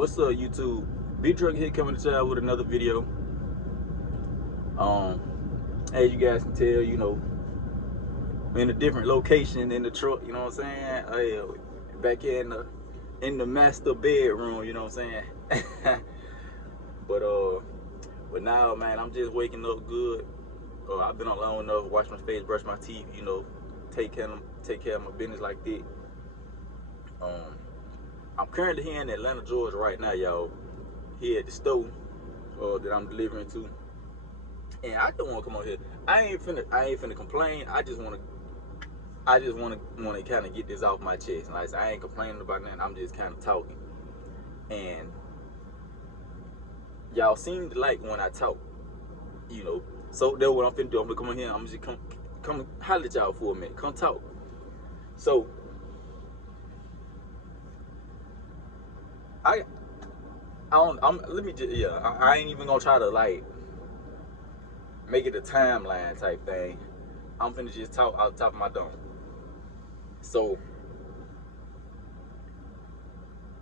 What's up, YouTube? Big Truck here, coming to y'all with another video. As you guys can tell, in a different location in the truck. You know what I'm saying? Back here in the master bedroom. You know what I'm saying? but now, man, I'm just waking up good. I've been on long enough, wash my face, brush my teeth. Take care of my business like that. I'm currently here in Atlanta, Georgia right now, y'all. Here at the store that I'm delivering to. And I don't want to come on here. I ain't finna complain. I just wanna kind of get this off my chest. Like I ain't complaining about nothing. I'm just kind of talking. And y'all seem to like when I talk, So that's what I'm finna do. I'm gonna come on here. I'm just come holler at y'all for a minute. Come talk. So I ain't even gonna try to like make it a timeline type thing. I'm finna just talk out the top of my dome. So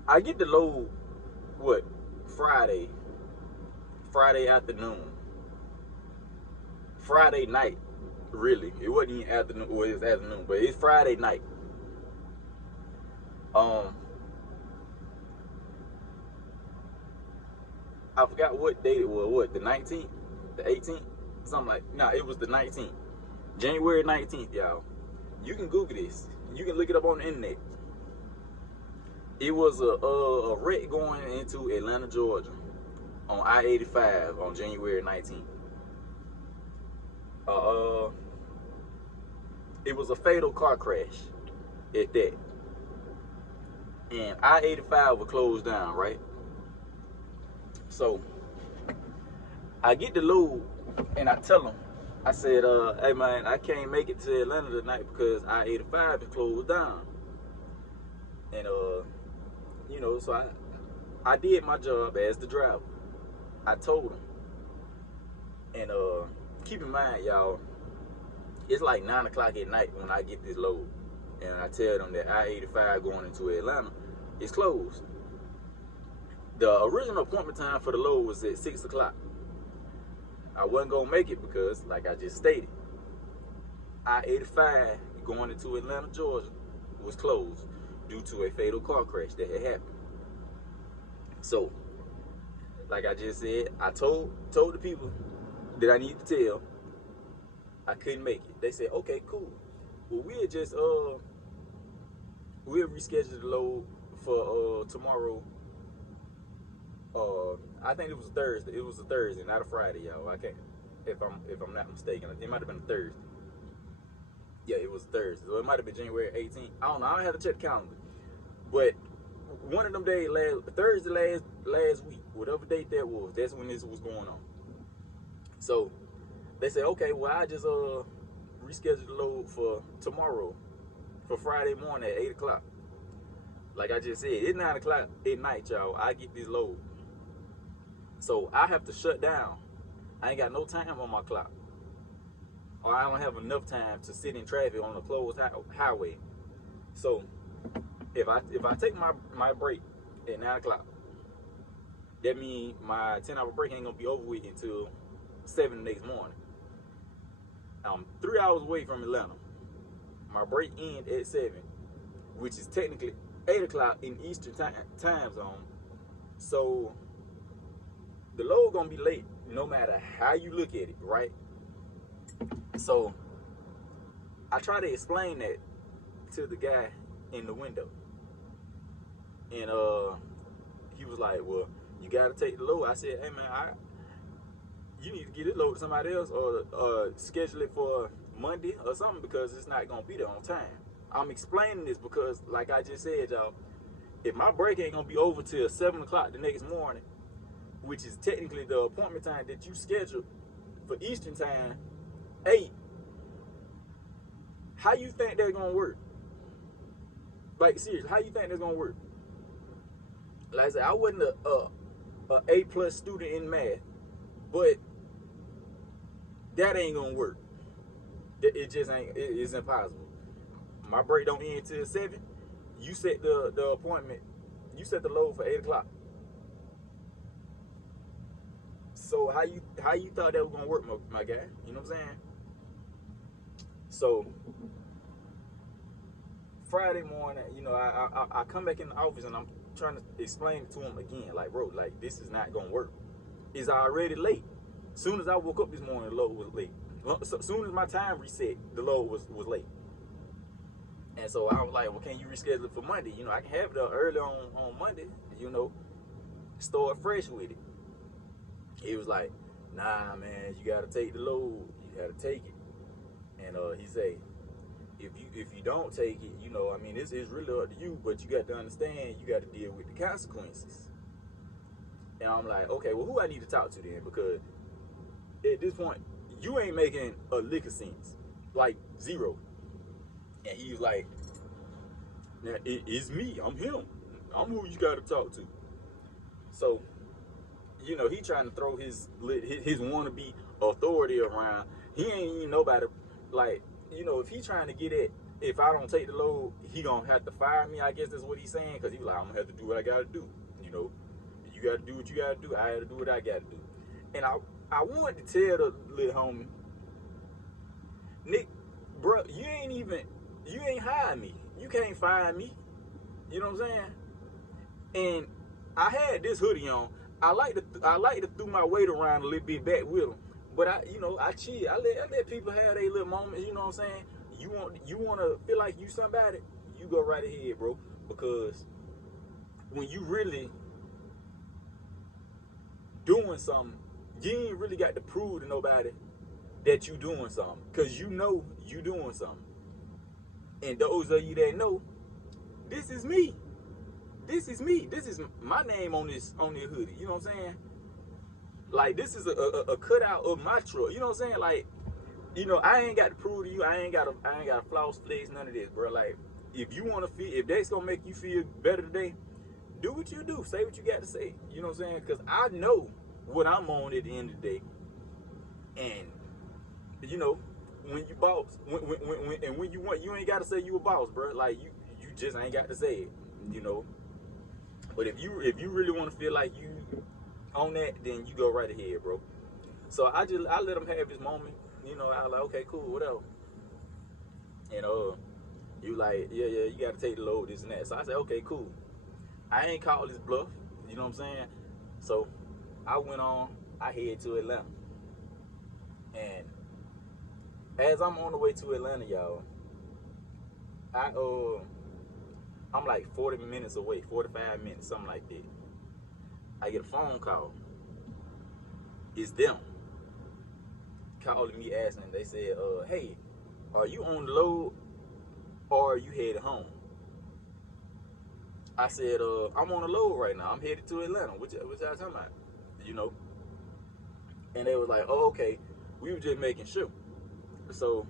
I get the load Friday afternoon. Friday night, really. It wasn't even afternoon, well, it was afternoon, but it's Friday night. I forgot what date it was. The 19th? The 18th? Something like, it was the 19th. January 19th, y'all. You can Google this. You can look it up on the internet. It was a wreck going into Atlanta, Georgia on I-85 on January 19th. It was a fatal car crash at that. And I-85 was closed down, right? So I get the load and I tell them, I said, hey man, I can't make it to Atlanta tonight because I-85 is closed down. And so I did my job as the driver. I told them. And keep in mind, y'all, it's like 9 o'clock at night when I get this load. And I tell them that I-85 going into Atlanta is closed. The original appointment time for the load was at 6 o'clock. I wasn't gonna make it because, like I just stated, I-85 going into Atlanta, Georgia was closed due to a fatal car crash that had happened. So, like I just said, I told the people that I need to tell I couldn't make it. They said, okay, cool. Well, we'll reschedule the load for tomorrow. I think it was Thursday. It was a Thursday, not a Friday, y'all. I can't, if I'm not mistaken. It might have been a Thursday. Yeah, it was Thursday. So it might have been January 18th. I don't know. I don't have to check the calendar. But one of them days, Thursday last week, whatever date that was, that's when this was going on. So they said, okay, well, I just rescheduled the load for tomorrow, for Friday morning at 8 o'clock. Like I just said, it's 9 o'clock at night, y'all. I get this load. So I have to shut down. I ain't got no time on my clock. Or I don't have enough time to sit in traffic on a closed highway. So if I take my break at 9 o'clock, that means my 10-hour break ain't gonna be over with until 7 the next morning. I'm 3 hours away from Atlanta. My break ends at 7, which is technically 8 o'clock in Eastern time zone. So the load gonna be late no matter how you look at it, right? So I try to explain that to the guy in the window. And he was like, well, you gotta take the load. I said, hey man, you need to get it load to somebody else or schedule it for Monday or something because it's not gonna be there on time. I'm explaining this because, like I just said, y'all, if my break ain't gonna be over till 7 o'clock the next morning, which is technically the appointment time that you scheduled for Eastern time, 8, how you think that's gonna work? Like, seriously, how you think that's gonna work? Like I said, I wasn't a A+ student in math, but that ain't gonna work. It just ain't. It's impossible. My break don't end till 7. You set the appointment. You set the load for 8 o'clock. So how you thought that was gonna work, my guy? You know what I'm saying? So Friday morning, you know, I come back in the office and I'm trying to explain it to him again, like, bro, like, this is not gonna work. It's already late. Soon as I woke up this morning, the load was late. So soon as my time reset, the load was late. And so I was like, well, can you reschedule it for Monday? You know, I can have it early on Monday, you know, start fresh with it. He was like, nah, man, you gotta take the load. You gotta take it. And he say, if you don't take it, you know, I mean, it's really up to you, but you got to understand, you got to deal with the consequences. And I'm like, okay, well, who I need to talk to then? Because at this point, you ain't making a lick of sense, like zero. And he was like, now it's me, I'm him, I'm who you got to talk to. So, you know, he trying to throw his wannabe authority around. He ain't even nobody. Like, you know, if he trying to get at, if I don't take the load, he gonna have to fire me. I guess that's what he's saying, because he's like, I'm gonna have to do what I gotta do. You know, you gotta do what you gotta do. I had to do what I gotta do. And I wanted to tell the little homie, Nick, bro, you ain't hired me. You can't fire me. You know what I'm saying? And I had this hoodie on. I like to throw my weight around a little bit back with them. But I chill. I let people have their little moments. You know what I'm saying? You want to feel like you somebody, you go right ahead, bro. Because when you really doing something, you ain't really got to prove to nobody that you doing something. Because you know you doing something. And those of you that know, this is me. This is me. This is my name on this hoodie. You know what I'm saying? Like, this is a cutout of my truck. You know what I'm saying? Like, you know, I ain't got to prove to you. I ain't got to floss flex, none of this, bro. Like, if you want to feel, if that's gonna make you feel better today, do what you do. Say what you got to say. You know what I'm saying? Because I know what I'm on at the end of the day. And you know, when you boss, when you want, you ain't got to say you a boss, bro. Like, you just ain't got to say it. You know. But if you really want to feel like you on that, then you go right ahead, bro. So I let him have his moment. You know, I was like, okay, cool, whatever. And you like, yeah, you gotta take the load, this and that. So I said, okay, cool. I ain't called his bluff. You know what I'm saying? So I went on. I head to Atlanta. And as I'm on the way to Atlanta, y'all, I'm like 40 minutes away, 45 minutes, something like that. I get a phone call. It's them calling me, asking. They said, hey, are you on the load or are you headed home? I said, I'm on the load right now. I'm headed to Atlanta. What y'all talking about? You know? And they was like, oh, okay. We were just making sure. So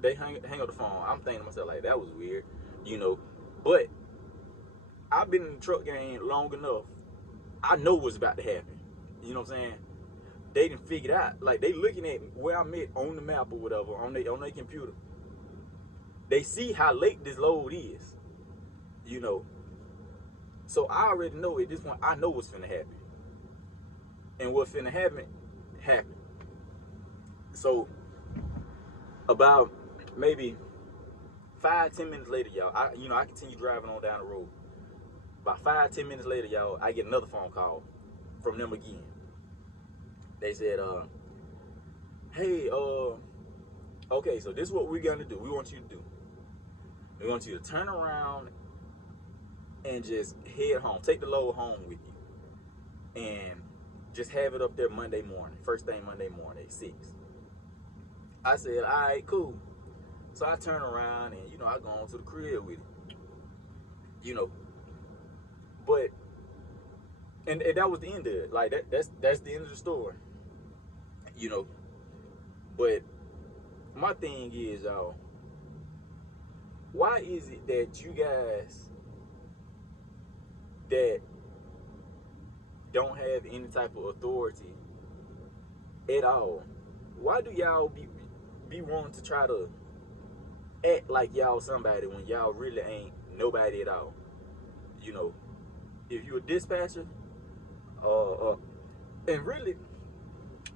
they hang up the phone. I'm thinking to myself, like, that was weird, you know. But I've been in the truck game long enough. I know what's about to happen. You know what I'm saying? They done figured out. Like, they looking at where I'm at on the map or whatever, on their computer. They see how late this load is. You know. So I already know at this point, I know what's finna happen. And what's finna happen, happened. So about maybe 5-10 minutes later, y'all, I continue driving on down the road. About 5-10 minutes later, y'all, I get another phone call from them again. They said, hey, okay, so this is what we're gonna do. We want you to do. We want you to turn around and just head home. Take the load home with you. And just have it up there Monday morning. First thing Monday morning at 6. I said, all right, cool. So I turn around and, you know, I go on to the crib with it. You know. But, and that was the end of it. Like, that's the end of the story. You know. But my thing is, y'all, why is it that you guys that don't have any type of authority at all, why do y'all be wanting to try to act like y'all somebody when y'all really ain't nobody at all? You know, if you're a dispatcher, And really,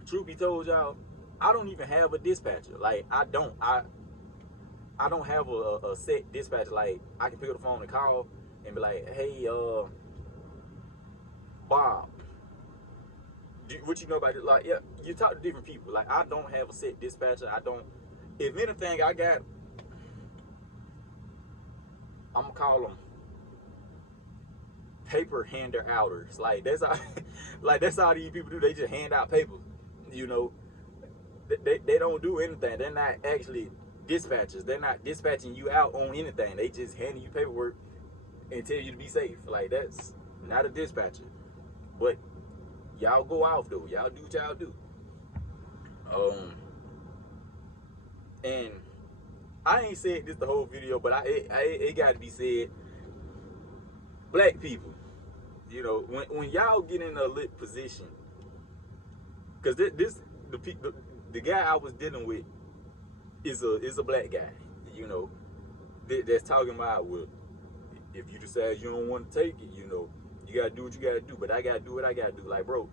truth be told, y'all, I don't even have a dispatcher. Like I don't have a set dispatcher. Like I can pick up the phone and call and be like, hey, Bob, what you know about it? Like, yeah, you talk to different people. Like I don't have a set dispatcher. I don't. If anything, I got. I'm gonna call them paper hander outers. Like that's how, like that's how these people do. They just hand out papers. You know, they don't do anything. They're not actually dispatchers. They're not dispatching you out on anything. They just hand you paperwork and tell you to be safe. Like that's not a dispatcher. But y'all go off though. Y'all do what y'all do. And I ain't said this the whole video, but it got to be said. Black people, you know, when y'all get in a lit position, because the guy I was dealing with is a black guy, you know, that's talking about, well, if you decide you don't want to take it, you know, you gotta do what you gotta do, but I gotta do what I gotta do. Like, bro,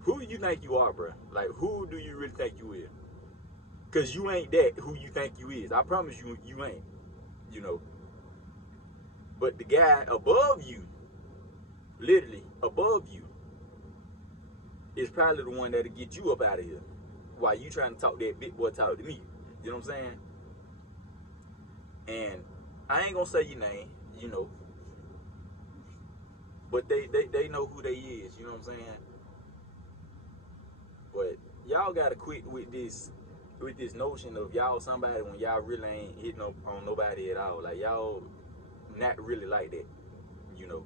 who do you think you are, bro? Like, who do you really think you is? Because you ain't that who you think you is. I promise you, you ain't, you know. But the guy above you, literally above you, is probably the one that'll get you up out of here while you trying to talk that big boy talk to me. You know what I'm saying? And I ain't gonna say your name, you know, but they know who they is, you know what I'm saying? But y'all gotta quit with this notion of y'all somebody when y'all really ain't hitting up on nobody at all. Like y'all not really like that, you know.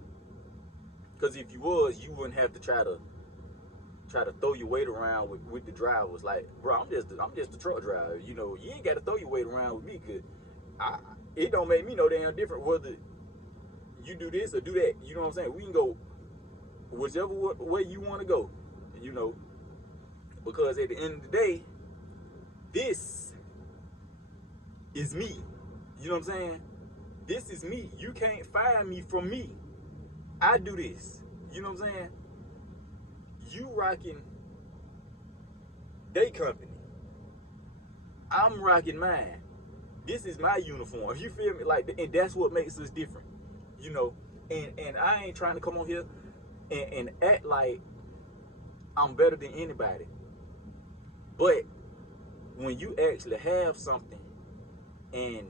Because if you was, you wouldn't have to try to throw your weight around with the drivers. Like, bro, I'm just a truck driver. You know, you ain't got to throw your weight around with me, cause it don't make me no damn different whether you do this or do that. You know what I'm saying? We can go whichever way you want to go, you know, because at the end of the day, this is me. You know what I'm saying? This is me. You can't fire me from me. I do this. You know what I'm saying? You rocking they company. I'm rocking mine. This is my uniform. You feel me? Like, and that's what makes us different. You know, and I ain't trying to come on here and act like I'm better than anybody. But when you actually have something and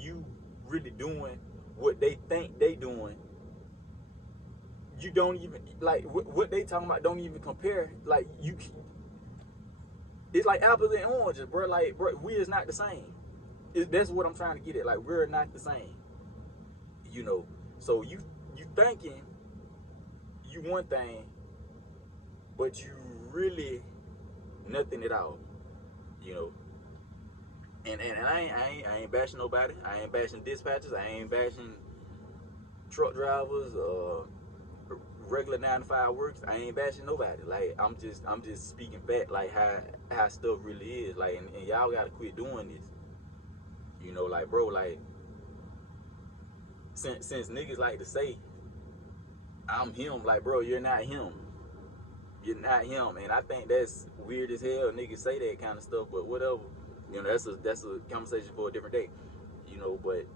you really doing what they think they doing, you don't even, like, what they talking about don't even compare. Like, it's like apples and oranges, bro. Like, bro, we is not the same. That's what I'm trying to get at. Like, we're not the same, you know. So you thinking you one thing, but you really nothing at all, you know. And I ain't bashing nobody. I ain't bashing dispatchers. I ain't bashing truck drivers, regular 9 to 5 works. I ain't bashing nobody. Like, I'm just speaking fact, like how stuff really is. Like, and y'all gotta quit doing this. You know, like, bro, like, since niggas like to say I'm him, like, bro, you're not him. You're not him. And I think that's weird as hell. Niggas say that kind of stuff, but whatever. You know, that's a conversation for a different day. You know, but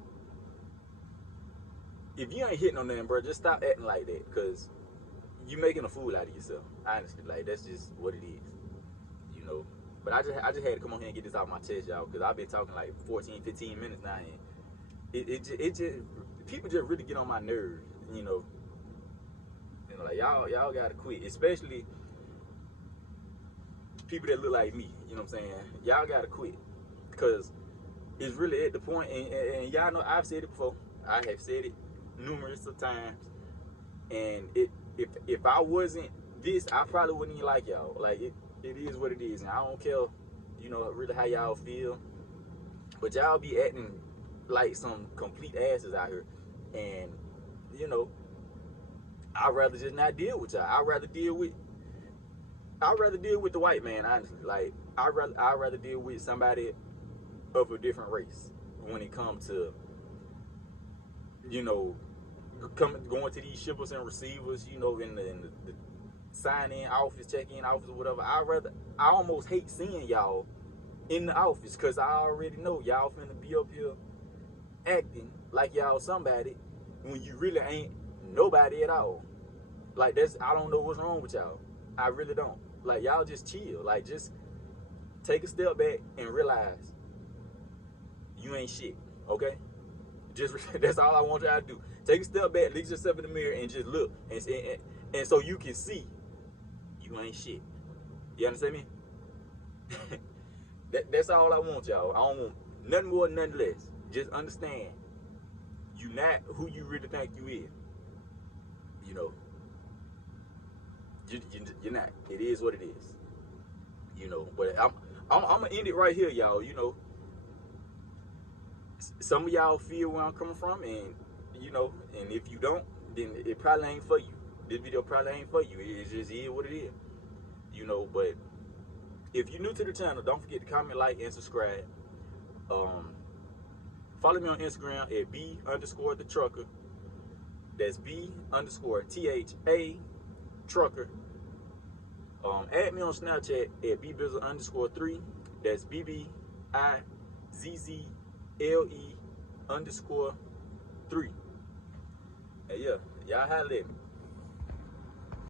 if you ain't hitting on them, bro, just stop acting like that, because you making a fool out of yourself. Honestly, like, that's just what it is. You know. But I just had to come on here and get this out of my chest, y'all, because I've been talking like 14, 15 minutes now, and it just people just really get on my nerves, you know. You know, like, y'all gotta quit, especially people that look like me. You know what I'm saying? Y'all gotta quit, because it's really at the point, and y'all know I've said it before. I have said it numerous of times, and if I wasn't this, I probably wouldn't even like y'all. Like, it is what it is, and I don't care, you know, really how y'all feel, but y'all be acting like some complete asses out here, and you know, I'd rather just not deal with y'all. I'd rather deal with the white man, honestly. Like, I'd rather deal with somebody of a different race when it comes to you know, going to these shippers and receivers, you know, in the sign-in office, check-in office, or whatever. I almost hate seeing y'all in the office, because I already know y'all finna be up here acting like y'all somebody when you really ain't nobody at all. Like, I don't know what's wrong with y'all. I really don't. Like, y'all just chill. Like, just take a step back and realize you ain't shit. Okay? Just that's all I want y'all to do. Take a step back, look yourself in the mirror, and just look, and so you can see you ain't shit. You understand me? That's all I want, y'all. I don't want nothing more, nothing less. Just understand you not who you really think you is. You know, you're not. It is what it is. You know, but I'm gonna end it right here, y'all. You know, some of y'all feel where I'm coming from, and you know, and if you don't, then it probably ain't for you. This video probably ain't for you. It just is what it is. You know, but if you're new to the channel, don't forget to comment, like, and subscribe. Follow me on Instagram at B_the trucker. That's B_THA trucker. Add me on Snapchat at BBizzle_3. That's BBIZZLE_3. And yeah, y'all holla at me.